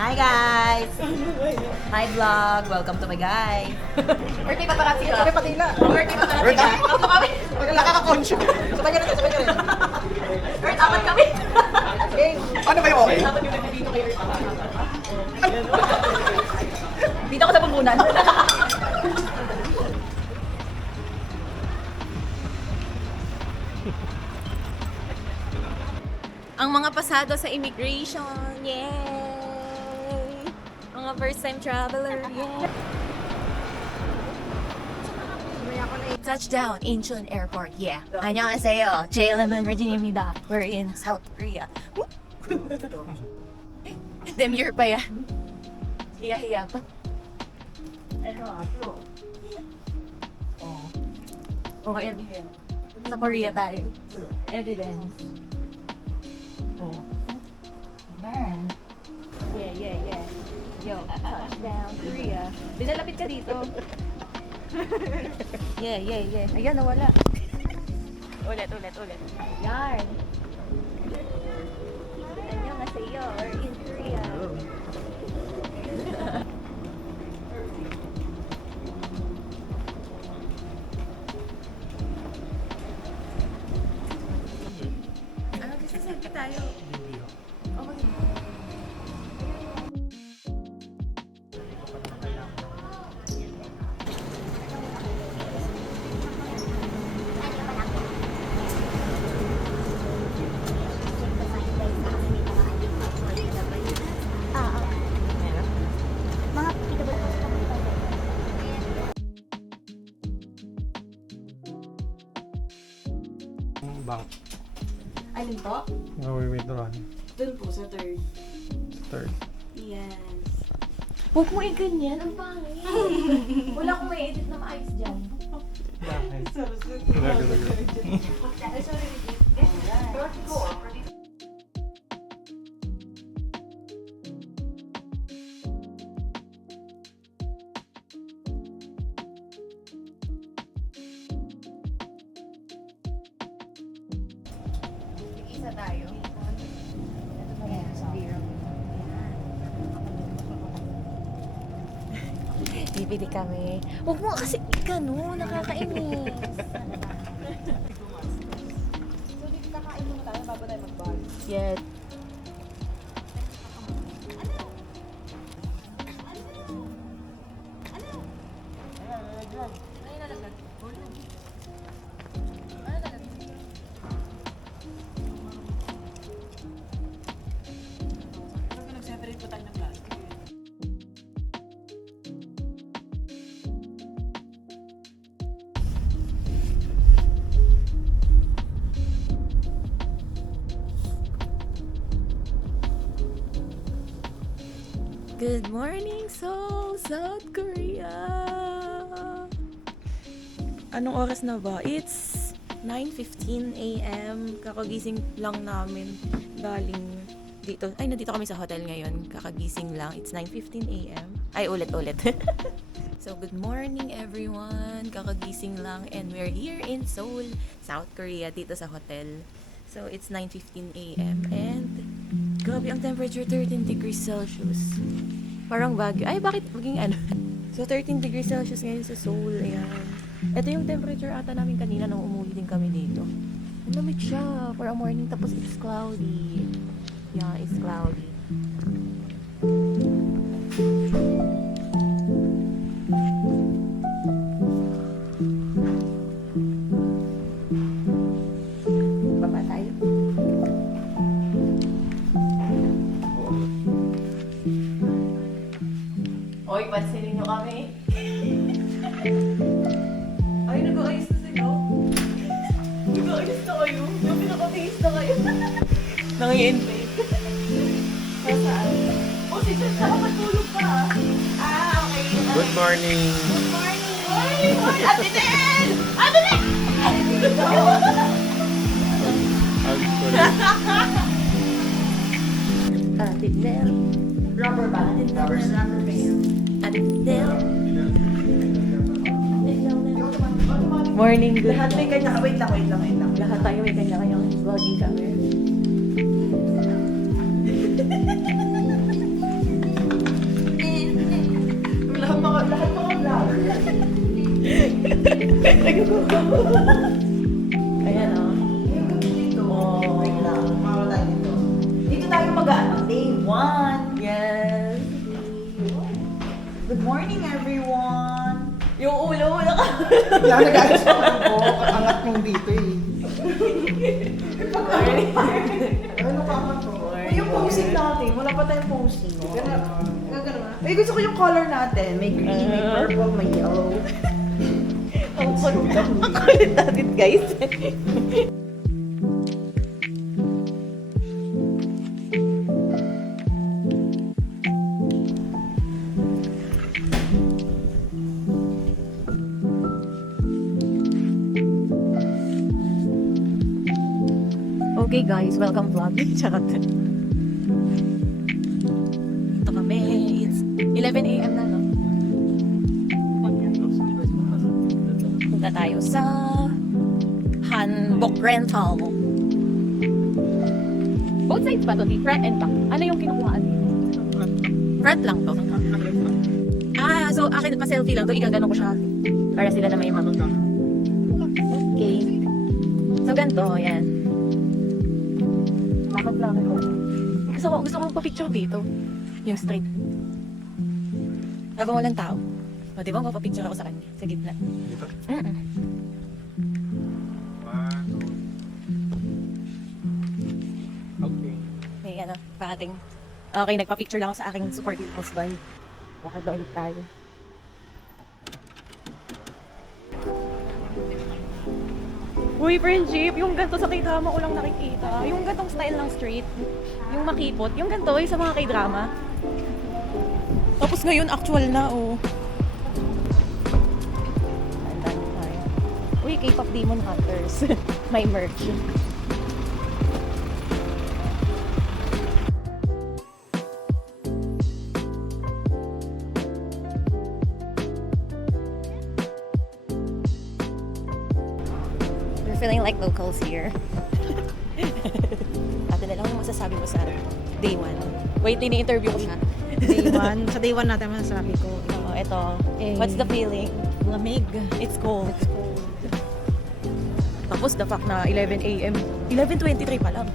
Hi guys! Hi vlog! Welcome to my guy! Birthday pa parati sila. Kami patila. Birthday pa parati sila. Tatlo kami. Nakaka-conscious. Sabay ka na, sabay ka na. Earth, apat kami. Okay. Ano ba yung okay? Apat yung nandito kay Earth. Dito ako sa pambunan. Ang mga pasado sa immigration! Yay! Mga first time traveler! Yay! Touchdown, Incheon Airport. Yeah. 안녕하세요. JLM Virgin입니다. We're in South Korea. Demure pa yan. Hiya-hiya pa. Okay, sa Korea tayo. Evidence. Yeah. Yo, touchdown, Korea. Binalapit ka dito. Yeah. Ayan, nawala. Ulit. Yan. Annyeonghaseyo, we're in Korea. Ano, gusto selfie tayo? Okay. Bank. Alin po? Withdrawn. Doon po sa third. Third. Yes. Huwag mo i-ganyan, ang pangit. Wala akong may edit na maayos dyan. Bakit? Ay, sorry. Isa tayo. Bibili kami. Huwag mo kasi gano'n, nakakainis. So, dito kakain muna tayo bago tayo mag-bar. Yes. Nag-separate pa tayo ng plastic. Good morning, Seoul, South Korea! Anong oras na ba? It's 9:15 a.m. Kakagising lang namin galing dito. Ay, nandito kami sa hotel ngayon. Kakagising lang. It's 9:15 a.m. Ay, ulit. So, good morning everyone. Kakagising lang and we're here in Seoul, South Korea, dito sa hotel. So, it's 9:15 a.m. and grabe ang temperature, 13 degrees Celsius. Parang Baguio. Ay, bakit maging ano? So, 13 degrees Celsius ngayon sa Seoul. Ayan. Ito yung temperature ata namin kanina nung umuwi din kami dito. Ang lamig siya for a morning, tapos it's cloudy. Yeah, it's cloudy. Baba tayo. Oy, pansinin nyo kami. Ay, nag-aayos na sila. Nag-aayos na kayo. Yung pinakabihis na kayo. Nangi-invade. Saan? O, si Jen, saka matulog pa. Okay. Good morning. Good morning. Oy, Ate Nel! Ate Nel! Ate Nel. Rubber band. Rubber band. Ate Nel. Morning, good Lahat may kanya. Wait lang. Lahat tayo may kanya-kanyang vlogging camera. Ayan o. Dito. Oh. Wait lang. Mawala dito. Dito tayo mag-ano. Day 1. Yes. Good morning, everyone. Yung ulo mo naka... Yan, nag-ayos ako. Ang angat nung dito eh. Ano pa ako to? Yung posing natin, wala pa tayong posing. Eh, gusto ko yung color natin. May green, may purple, may yellow. Ang kulit natin, guys. Okay guys, welcome vlog. Charot. Ito kami. It's 11 a.m. na, no? Punta tayo sa Hanbok Rental. Both sides ba to? Di front and back? Ano yung kinukuhaan? Front lang to. Ah, so akin pa-selfie lang to. Igagano ko siya. Para sila na may mga. Okay. So ganito, yan. Naka-vlog ko. Gusto ko pa-picture dito. Yung street. Habang walang tao. O, di ba magpapicture ako sa kanya? Sa gitna. Dito? Mm-mm. Okay. May ano, parating. Okay, nagpa-picture lang ako sa aking supportive husband. Baka doon tayo. Uy, friendship, yung ganito sa K-drama ko lang nakikita. Yung gantong style ng street. Yung makipot. Yung ganito, yung sa mga K-drama. Tapos ngayon, actual na, oh. Tandaan tayo. Uy, K-pop Demon Hunters. May merch. We're feeling like locals here. Ate na lang yung masasabi mo sa day 1. Wait, ini-interview ko siya. Day 1. Sa day 1 natin masasabi ko. Oo, ito. Eh, What's the feeling? Lamig. It's cold. Tapos the fact na 11 a.m. 11:23 pa lang.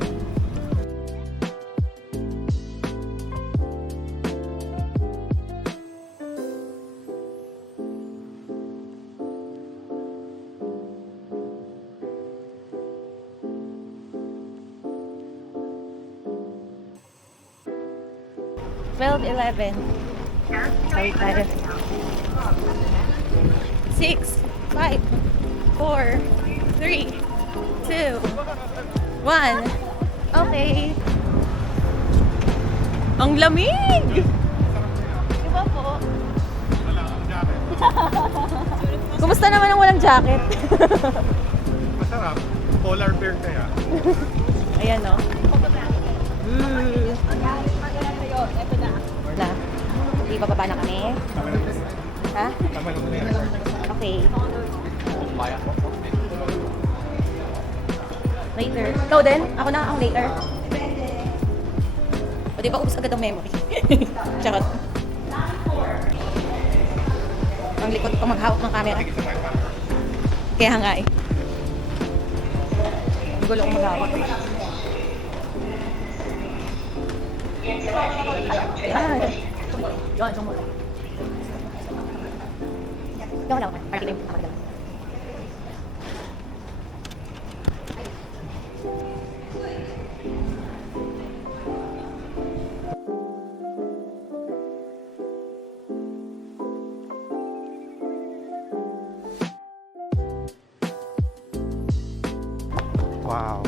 Twelve, 11. Sorry, tayo. 6, 5, 4, 3, 2, 1. Okay. Ang lamig! Di ba po? Kumusta naman ang walang jacket? Masarap. Polar bear kaya. Ayan, no? Na. Di ba baba na kami? Ha? Tama lang na yan. Okay. Later. Ikaw din? Ako na ang later. O di ba ubus agad ang memory? Charot. Ang likod ko maghawak ng camera. Kaya nga eh. Ang gulo ko maghawak. Yan. Yan, sumula. Gawa lang. Para kita yung nakagalaw. Wow.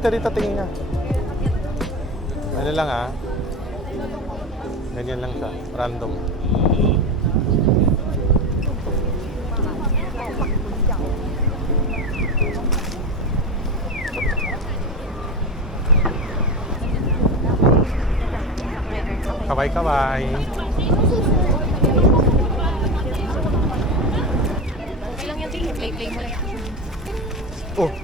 Dito, tingin nga. Ano lang ah. Ganyan lang siya. Random. Kaway-kaway. Okay lang yung ticket. Play mo lang. Oh!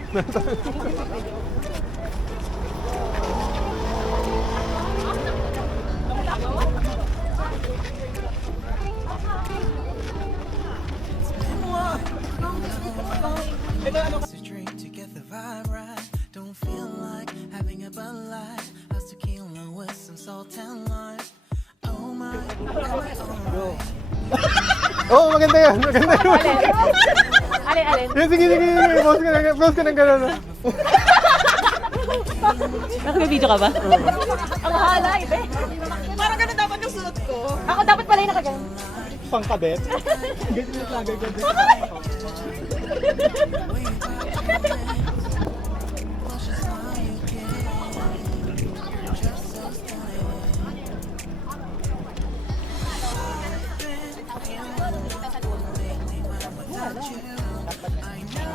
To drink to get the vibe right. Don't feel like having a Bud Light. A tequila with some salt and lime. Oh my, alright. Oh, maganda yan! Maganda yun! Alin? Yan, sige. Post ka ng gano'n. Nakabibideo ka ba? Ang hala, ibe. Parang ganun dapat yung suot ko. Ako dapat pala yung nakagan. Pangkabet.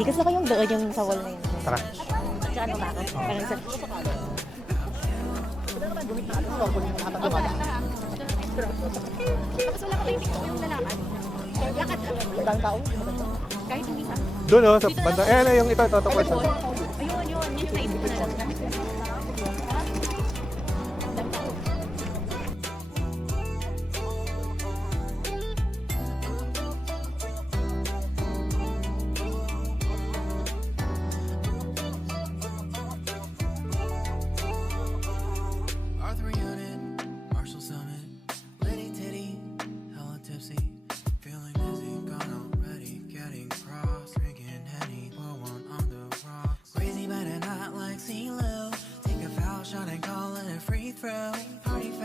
Di kasi ako yung doon yung sa wall na yun. Tara. Sa ano ba ako? Parang sa... Tapos wala ka ba yung lalakad? Lakad ka. Ibang tao? Kahit hindi sa... Doon oh, sa banda. Yung ito question. Ayun. Yun yung naisip ko na lang. Arthur Unit, Marshall Summit, Liddy Titty, hella tipsy, feeling dizzy, gone already, getting cross, drinking Henny, pour one on the rocks. Crazy but not like CeeLo, take a foul shot and call it a free throw. Party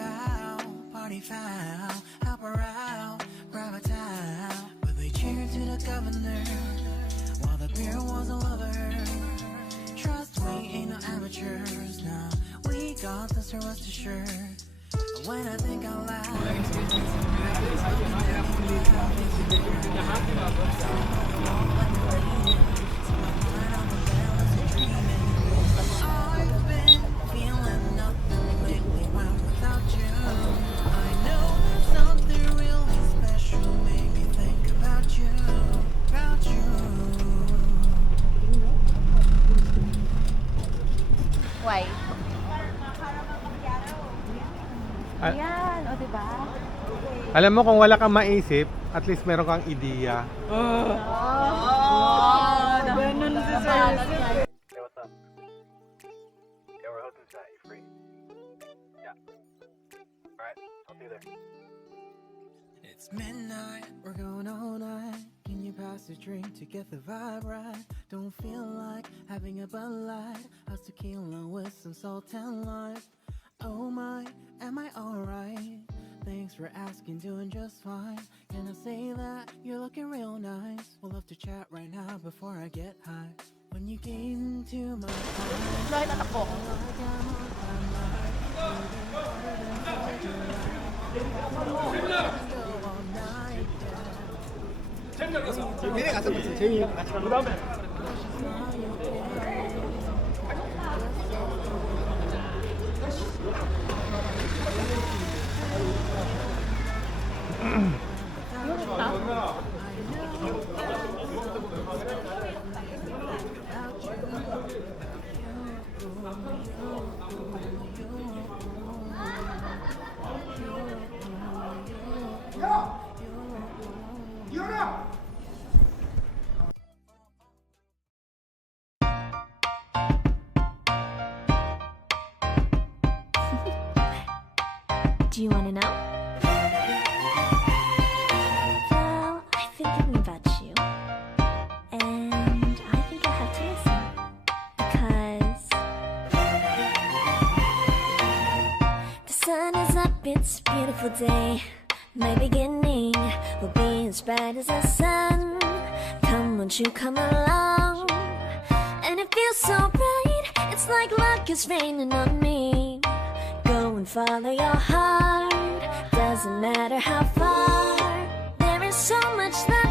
foul, help her out, grab a towel. But they cheered to the governor, while the beer was a lover. Trust we ain't no amateurs, nah. We got this, so rest assured. When I think out loud. I've been feeling nothing lately when without you. I know there's something really special made me think about you, about you. Why? Yan, o diba? Alam mo, kung wala kang maisip, at least meron kang ideya. Ganun si Sir. Hey, what's up? Yeah, we're hosting tonight. You free? Yeah. Alright, I'll see you there. It's midnight, we're going all night. Can you pass a drink to get the vibe right? Don't feel like having a Bud Light. A tequila with some salt and lime. Oh my, am I alright? Thanks for asking, doing just fine. Can I say that you're looking real nice? We'll have to chat right now before I get high. When you came into my eyes, Bakit anak ko? Do you want to know? Well, I've been thinking about you, and I think I'll have to listen because the sun is up, it's a beautiful day. My beginning will be as bright as the sun. Come, won't you come along? And it feels so bright, it's Feels like luck is raining on me. Go and follow your heart. Doesn't matter how far. There is so much that